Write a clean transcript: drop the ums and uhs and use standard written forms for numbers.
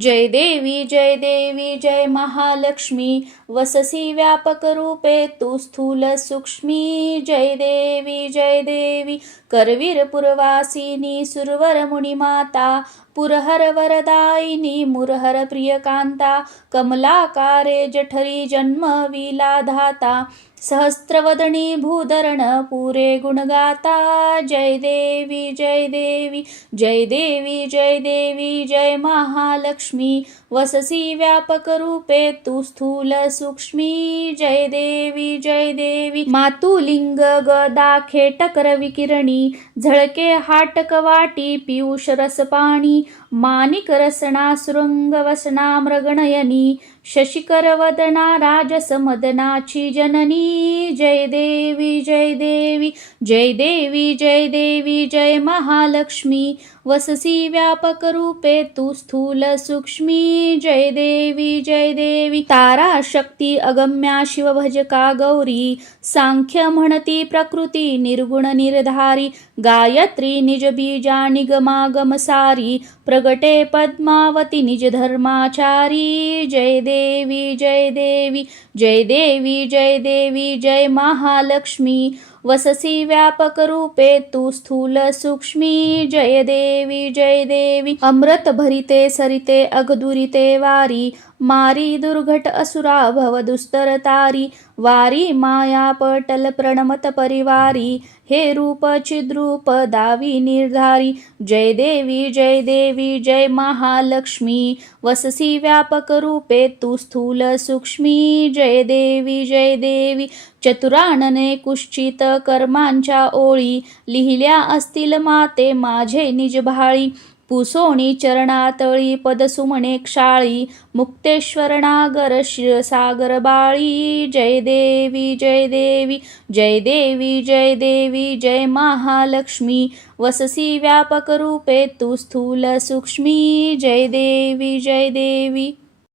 जय देवी जय महालक्ष्मी वससी व्यापक रूपे तू स्थूल सूक्ष्मी जय देवी करवीर पुरवासिनी सुरवर मुनिमाता पुरहर वरदायिनी मुरहर प्रियकांता कमलाकारे जठरी जन्म विलाधाता सहस्त्रवदनी भूधरण पुरे गुणगाता जय देवी जय महालक्ष्मी वससी व्यापक रूपे तू स्थूल सूक्ष्मी जय देवी मातुलिंग गदा खेटकर विकिरणी झळके हाटक वाटी पियुष रस पाणी मानिक रसना सुरंग वसना मृगनयनी शशिकर वदना राजस मदनाची जननी जय देवी जय महालक्ष्मी वससी व्यापक रूपे तू स्थूल सूक्ष्मी जय देवी तारा शक्ती अगम्या शिवभजका गौरी सांख्य म्हणती प्रकृती निर्गुण निर्धारी गायत्री निज बीजा निगमागम सारी प्रगटे पद्मावती निज धर्माचारी जय देवी जय महालक्ष्मी वससी व्यापक रूपे तू स्थूल सूक्ष्मी जय देवी अमृत भरिते सरिते अगदुरिते वारी मारी दुर्घट असुरा भव दुस्तर तारी वारी माया पटल प्रणमत परिवारी हे रूप चिद्रूप दावी निर्धारी जय देवी जय महालक्ष्मी वससी व्यापक रूपे तू स्थूल सूक्ष्मी जय देवी चतुरानने कुश्चित कर्मांच्या ओळी लिहिल्या असतील माते माझे निज भाळी पुसोणी चरणातळी पदसुमणे क्षाळी मुक्तेश्वर नागर क्षीरसागर बाळी जय देवी जय महालक्ष्मी वससी व्यापक रूपे तू स्थूल सूक्ष्मी जय देवी